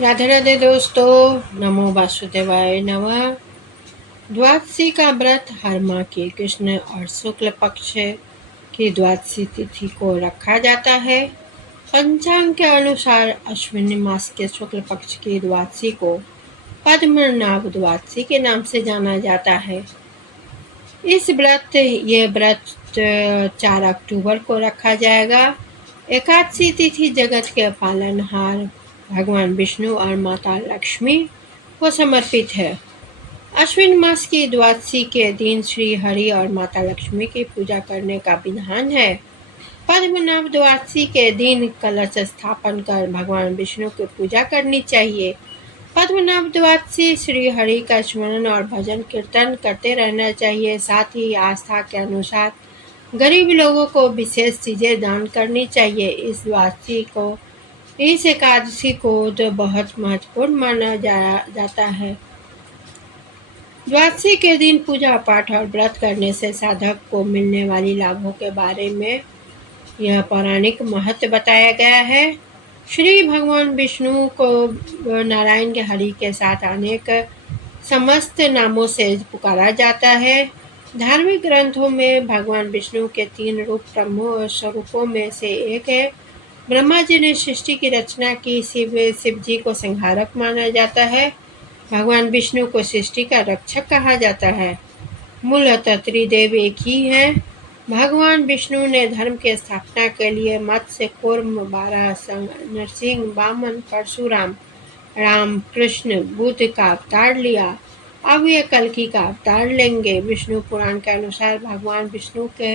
राधे राधे दोस्तों, नमो वासुदेवाय नमः। द्वादशी का व्रत हर माह की कृष्ण और शुक्ल पक्ष की द्वादशी तिथि को रखा जाता है। पंचांग के अनुसार अश्विनी मास के शुक्ल पक्ष की द्वादशी को पद्मनाभ द्वादशी के नाम से जाना जाता है। ये व्रत 4 अक्टूबर को रखा जाएगा। एकादशी तिथि जगत के पालनहार भगवान विष्णु और माता लक्ष्मी को समर्पित है। अश्विन मास की द्वादशी के दिन श्री हरि और माता लक्ष्मी की पूजा करने का विधान है। पद्मनाभ द्वादशी के दिन कलश स्थापन कर भगवान विष्णु की पूजा करनी चाहिए। पद्मनाभ द्वादशी श्री हरि का स्मरण और भजन कीर्तन करते रहना चाहिए। साथ ही आस्था के अनुसार गरीब लोगों को विशेष चीजें दान करनी चाहिए। इस एकादशी को तो बहुत महत्वपूर्ण माना जाता है। द्वादशी के दिन पूजा पाठ और व्रत करने से साधक को मिलने वाली लाभों के बारे में यह पौराणिक महत्व बताया गया है। श्री भगवान विष्णु को नारायण के हरि के साथ अनेक समस्त नामों से पुकारा जाता है। धार्मिक ग्रंथों में भगवान विष्णु के 3 रूप प्रमुख स्वरूपों में से एक है। ब्रह्मा जी ने सृष्टि की रचना की। शिव जी को संहारक माना जाता है। भगवान विष्णु को सृष्टि का रक्षक कहा जाता है। मूलतः त्रिदेव एक ही है। भगवान विष्णु ने धर्म की स्थापना के लिए मत्स्य कूर्म 12 नरसिंह वामन परशुराम राम कृष्ण बुद्ध का अवतार लिया। अब ये कल्कि का अवतार लेंगे। विष्णु पुराण के अनुसार भगवान विष्णु के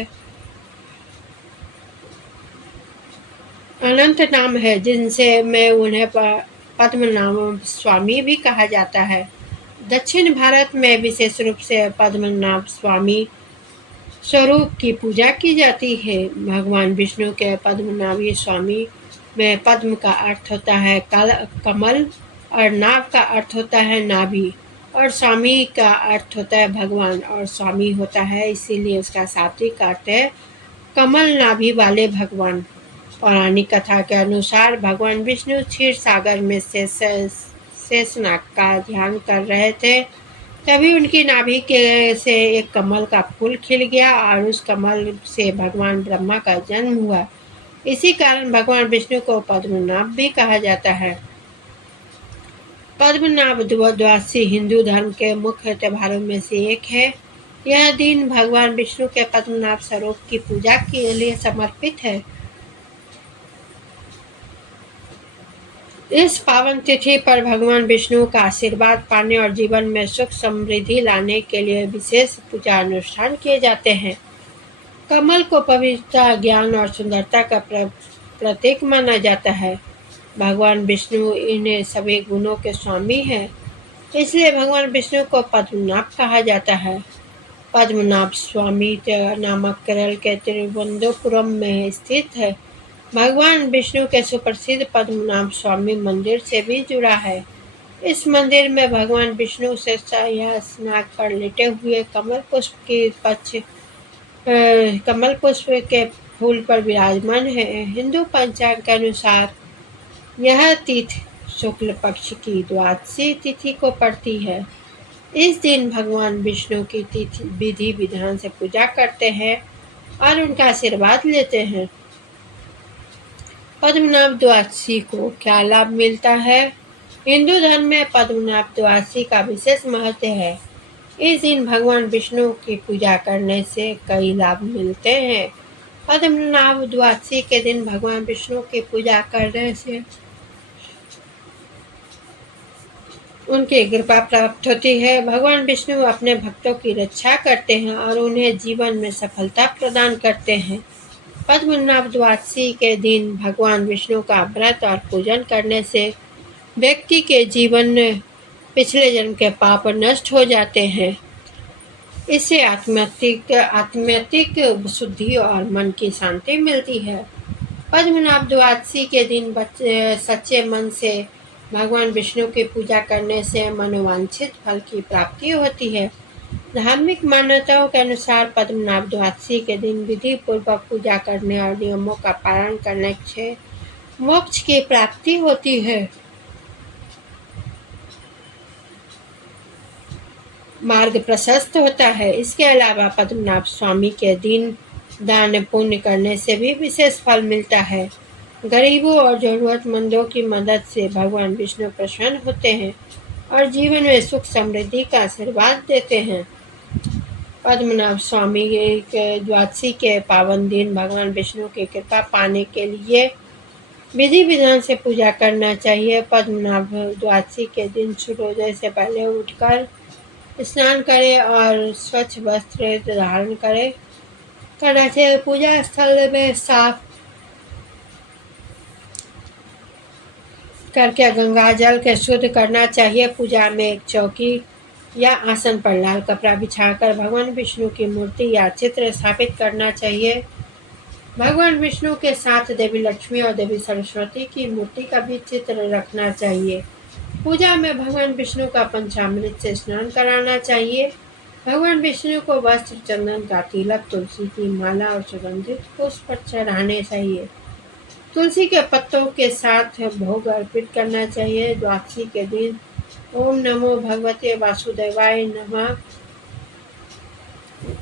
अनंत नाम है, जिनसे में उन्हें पद्मनाभ स्वामी भी कहा जाता है। दक्षिण भारत में विशेष रूप से पद्मनाभ स्वामी स्वरूप की पूजा की जाती है। भगवान विष्णु के पद्मनाभी स्वामी में पद्म का अर्थ होता है कमल और नाभ का अर्थ होता है नाभि और स्वामी का अर्थ होता है भगवान और स्वामी होता है, इसीलिए उसका शाब्दिक अर्थ है कमल नाभि वाले भगवान। पौराणिक कथा के अनुसार भगवान विष्णु क्षीर सागर में शेषनाग का ध्यान कर रहे थे। तभी उनकी नाभि से एक कमल का फूल खिल गया और उस कमल से भगवान ब्रह्मा का जन्म हुआ। इसी कारण भगवान विष्णु को पद्मनाभ भी कहा जाता है। पद्मनाभ द्वादशी हिंदू धर्म के मुख्य त्योहारों में से एक है। यह दिन भगवान विष्णु के पद्मनाभ स्वरूप की पूजा के लिए समर्पित है। इस पावन तिथि पर भगवान विष्णु का आशीर्वाद पाने और जीवन में सुख समृद्धि लाने के लिए विशेष पूजा अनुष्ठान किए जाते हैं। कमल को पवित्रता, ज्ञान और सुंदरता का प्रतीक माना जाता है। भगवान विष्णु इन सभी गुणों के स्वामी हैं, इसलिए भगवान विष्णु को पद्मनाभ कहा जाता है। पद्मनाभ स्वामी नामक केरल के तिरुवनंतपुरम में स्थित है। भगवान विष्णु के सुप्रसिद्ध पद्मनाभ स्वामी मंदिर से भी जुड़ा है। इस मंदिर में भगवान विष्णु शेषनाग पर लेटे हुए कमल पुष्प के फूल पर विराजमान है। हिंदू पंचांग के अनुसार यह तिथि शुक्ल पक्ष की द्वादशी तिथि को पड़ती है। इस दिन भगवान विष्णु की विधि विधान से पूजा करते हैं और उनका आशीर्वाद लेते हैं। पद्मनाभ द्वादशी को क्या लाभ मिलता है? हिंदू धर्म में पद्मनाभ द्वादशी का विशेष महत्व है। इस दिन भगवान विष्णु की पूजा करने से कई लाभ मिलते हैं। पद्मनाभ द्वादशी के दिन भगवान विष्णु की पूजा करने से उनकी कृपा प्राप्त होती है। भगवान विष्णु अपने भक्तों की रक्षा करते हैं और उन्हें जीवन में सफलता प्रदान करते हैं। पद्मनाभ द्वादशी के दिन भगवान विष्णु का व्रत और पूजन करने से व्यक्ति के जीवन में पिछले जन्म के पाप नष्ट हो जाते हैं। इससे आत्मिक शुद्धि और मन की शांति मिलती है। पद्मनाभ द्वादशी के दिन सच्चे मन से भगवान विष्णु की पूजा करने से मनोवांछित फल की प्राप्ति होती है। धार्मिक मान्यताओं के अनुसार पद्मनाभ द्वादशी के दिन विधि पूर्वक पूजा करने और नियमों का पालन करने से मोक्ष की प्राप्ति होती है। मार्ग प्रशस्त होता है। इसके अलावा पद्मनाभ स्वामी के दिन दान पुण्य करने से भी विशेष फल मिलता है। गरीबों और जरूरतमंदों की मदद से भगवान विष्णु प्रसन्न होते हैं और जीवन में सुख समृद्धि का आशीर्वाद देते हैं। पद्मनाभ स्वामी के द्वादशी के पावन दिन भगवान विष्णु की कृपा पाने के लिए विधि विधान से पूजा करना चाहिए। पद्मनाभ द्वादशी के दिन सूर्योदय से पहले उठकर स्नान करें और स्वच्छ वस्त्र धारण करना चाहिए। पूजा स्थल में साफ करके गंगा जल के शुद्ध करना चाहिए। पूजा में एक चौकी या आसन पर लाल कपड़ा बिछाकर भगवान विष्णु की मूर्ति या चित्र स्थापित करना चाहिए। भगवान विष्णु के साथ देवी लक्ष्मी और देवी सरस्वती की मूर्ति का भी चित्र रखना चाहिए। पूजा में भगवान विष्णु का पंचामृत से स्नान कराना चाहिए। भगवान विष्णु को वस्त्र, चंदन का तिलक, तुलसी की माला और सुगंधित पुष्प चढ़ाने चाहिए। तुलसी के पत्तों के साथ भोग अर्पित करना चाहिए। द्वादशी के दिन ओम नमो भगवते वासुदेवाय नमः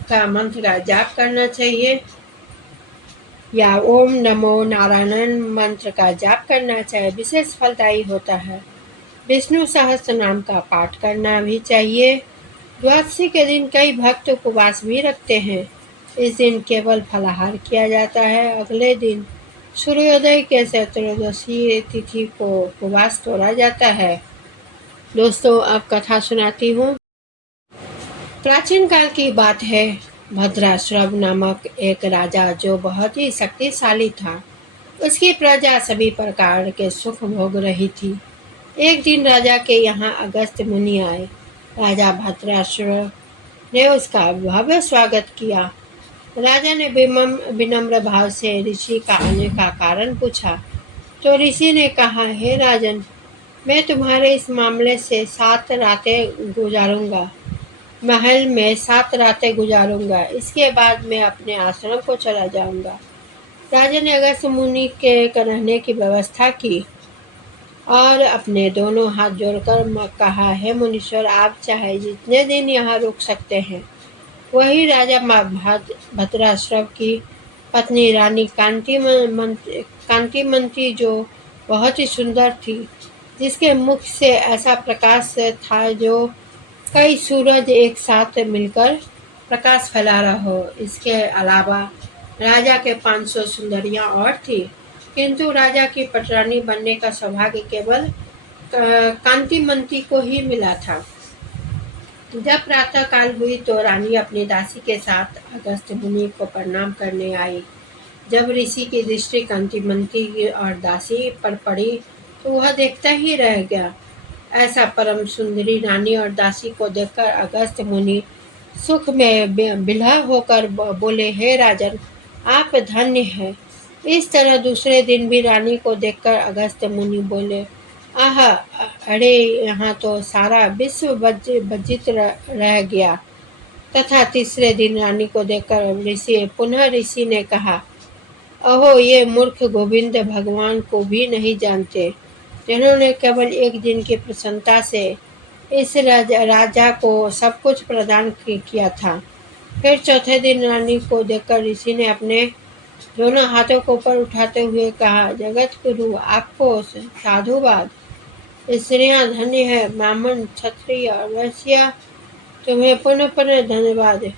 का मंत्र का जाप करना चाहिए या ओम नमो नारायण मंत्र का जाप करना चाहिए। विशेष फलदायी होता है। विष्णु सहस्त्र नाम का पाठ करना भी चाहिए। द्वादशी के दिन कई भक्त उपवास भी रखते हैं। इस दिन केवल फलाहार किया जाता है। अगले दिन सूर्योदय के त्रयोदशी तिथि को उपवास तोड़ा जाता है। दोस्तों, अब कथा सुनाती हूँ। प्राचीन काल की बात है। भद्राश्रव नामक एक राजा जो बहुत ही शक्तिशाली था। उसकी प्रजा सभी प्रकार के सुख भोग रही थी। एक दिन राजा के यहाँ अगस्त्य मुनि आए। राजा भद्राश्रव ने उसका भव्य स्वागत किया। राजा ने विनम्र भाव से ऋषि का आने का कारण पूछा तो ऋषि ने कहा, हे राजन, मैं तुम्हारे इस मामले से 7 रातें गुजारूंगा। महल में 7 रातें गुजारूंगा। इसके बाद मैं अपने आश्रम को चला जाऊंगा। राजा ने अगस्त्य मुनि के रहने की व्यवस्था की और अपने दोनों हाथ जोड़कर कहा, हे मुनीश्वर, आप चाहे जितने दिन यहाँ रुक सकते हैं। वही राजा भद्राश्रव की पत्नी रानी कांतिमती जो बहुत ही सुंदर थी, जिसके मुख से ऐसा प्रकाश था जो कई सूरज एक साथ मिलकर प्रकाश फैला रहा हो। इसके अलावा राजा के 500 सुंदरियां और थी, किंतु राजा की पटरानी बनने का सौभाग्य केवल कांतिमती को ही मिला था। जब प्रातः काल हुई तो रानी अपनी दासी के साथ अगस्त्य मुनि को प्रणाम करने आई। जब ऋषि की दृष्टि कांतिमती और दासी पर पड़ी तो वह देखता ही रह गया। ऐसा परम सुंदरी रानी और दासी को देखकर अगस्त्य मुनि सुख में बिल्हा होकर बोले, हे राजन, आप धन्य हैं। इस तरह दूसरे दिन भी रानी को देखकर अगस्त्य मुनि बोले, आह, अरे यहाँ तो सारा विश्व बज्जित रह गया। तथा तीसरे दिन रानी को देखकर पुनः ऋषि ने कहा, अहो, ये मूर्ख गोविंद भगवान को भी नहीं जानते, जिन्होंने केवल एक दिन की प्रसन्नता से इस राजा को सब कुछ प्रदान किया था। फिर चौथे दिन रानी को देखकर ऋषि ने अपने दोनों हाथों को ऊपर उठाते हुए कहा, जगत गुरु, आपको साधुवाद। स्त्रियां धन्य है, ब्राह्मण, क्षत्रिय और वैश्य, तुम्हें पुनः पुनः धन्यवाद।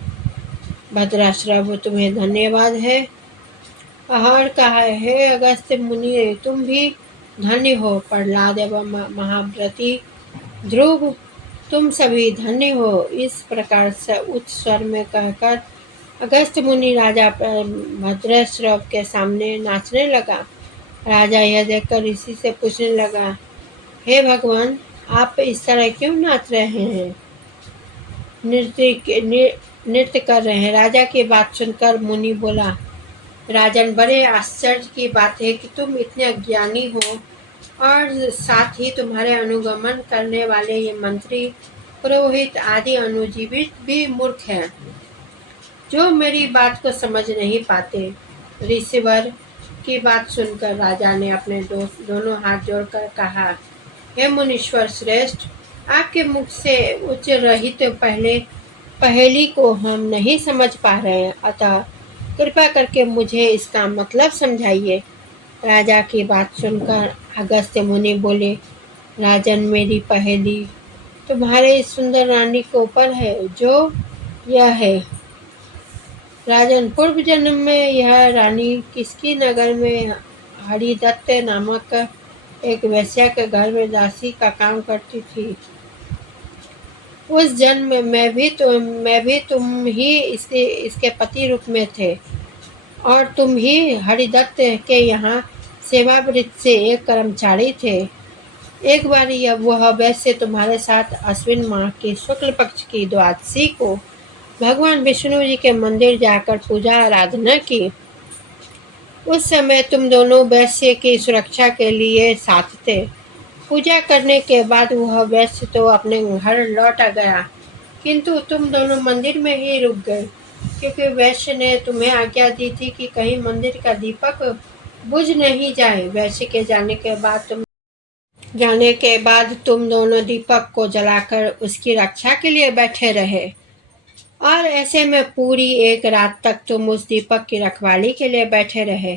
भद्राश्रव, तुम्हें धन्यवाद है। और कहा, हे अगस्त्य मुनि, तुम भी धन्य हो। प्रहलाद एवं महाव्रती ध्रुव, तुम सभी धन्य हो। इस प्रकार से उच्च स्वर में कहकर अगस्त्य मुनि राजा भद्राश्रव के सामने नाचने लगा। राजा यह देखकर ऋषि से पूछने लगा, हे भगवान, आप इस तरह क्यों नाच रहे हैं, नृत्य कर रहे हैं? राजा की बात सुनकर मुनि बोला, राजन, बड़े आश्चर्य की बात है कि तुम इतने ज्ञानी हो और साथ ही तुम्हारे अनुगमन करने वाले ये मंत्री, पुरोहित आदि अनुजीवित भी मूर्ख हैं, जो मेरी बात को समझ नहीं पाते। ऋषिवर की बात सुनकर राजा ने अपने दोनों हाथ जोड़कर कहा, हे मुनीश्वर श्रेष्ठ, आपके मुख से उच्च रहित पहेली को हम नहीं समझ पा रहे हैं, अतः कृपा करके मुझे इसका मतलब समझाइए। राजा की बात सुनकर अगस्त्य मुनि बोले, राजन, मेरी पहेली तुम्हारे इस सुंदर रानी के ऊपर है, जो यह है। राजन, पूर्व जन्म में यह रानी किसकी नगर में हरिदत्त नामक एक वेश्या के घर में दासी का काम करती थी। उस जन्म में मैं भी तुम ही इसके पति रूप में थे, और तुम ही हरिदत्त के यहाँ सेवावृत्त से एक कर्मचारी थे। एक बार वह वैश्य तुम्हारे साथ अश्विन माह की शुक्ल पक्ष की द्वादशी को भगवान विष्णु जी के मंदिर जाकर पूजा आराधना की। उस समय तुम दोनों वैश्य की सुरक्षा के लिए साथ थे। पूजा करने के बाद वह वैश्य तो अपने घर लौट गया, किंतु तुम दोनों मंदिर में ही रुक गए, क्योंकि वैश्य ने तुम्हें आज्ञा दी थी कि कहीं मंदिर का दीपक बुझ नहीं जाए। वैश्य के जाने के बाद तुम दोनों दीपक को जलाकर उसकी रक्षा के लिए बैठे रहे, और ऐसे में पूरी एक रात तक तुम उस दीपक की रखवाली के लिए बैठे रहे।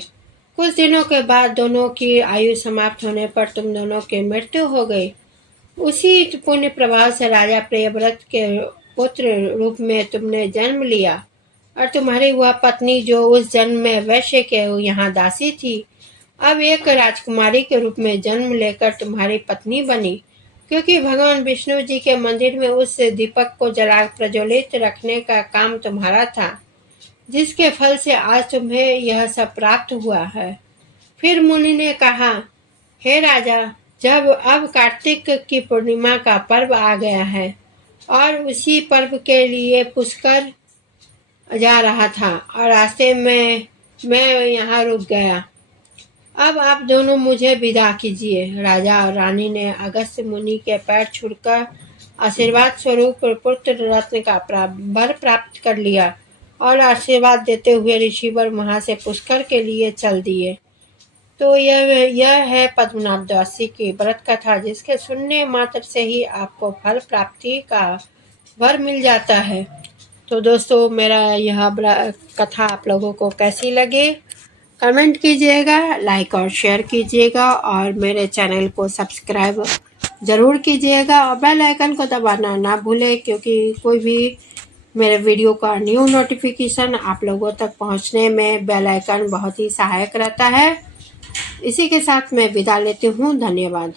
कुछ दिनों के बाद दोनों की आयु समाप्त होने पर तुम दोनों की मृत्यु हो गई। उसी पुण्य प्रभाव से राजा प्रियव्रत के पुत्र रूप में तुमने जन्म लिया, और तुम्हारी वह पत्नी जो उस जन्म में वैश्य के यहाँ दासी थी, अब एक राजकुमारी के रूप में जन्म लेकर तुम्हारी पत्नी बनी, क्योंकि भगवान विष्णु जी के मंदिर में उस दीपक को जला प्रज्वलित रखने का काम तुम्हारा था, जिसके फल से आज तुम्हें यह सब प्राप्त हुआ है। फिर मुनि ने कहा, हे राजा, जब अब कार्तिक की पूर्णिमा का पर्व आ गया है और उसी पर्व के लिए पुष्कर जा रहा था, और रास्ते में मैं यहाँ रुक गया। अब आप दोनों मुझे विदा कीजिए। राजा और रानी ने अगस्त्य मुनि के पैर छूकर आशीर्वाद स्वरूप पुत्र रत्न का वर प्राप्त कर लिया, और आशीर्वाद देते हुए ऋषिवर वहां से पुष्कर के लिए चल दिए। तो यह है पद्मनाभ दासी की व्रत कथा, जिसके सुनने मात्र से ही आपको फल प्राप्ति का वर मिल जाता है। तो दोस्तों, मेरा यह कथा आप लोगों को कैसी लगी कमेंट कीजिएगा, लाइक और शेयर कीजिएगा, और मेरे चैनल को सब्सक्राइब ज़रूर कीजिएगा, और बेल आइकन को दबाना ना भूलें, क्योंकि कोई भी मेरे वीडियो का न्यू नोटिफिकेशन आप लोगों तक पहुंचने में बेल आइकन बहुत ही सहायक रहता है। इसी के साथ मैं विदा लेती हूँ। धन्यवाद।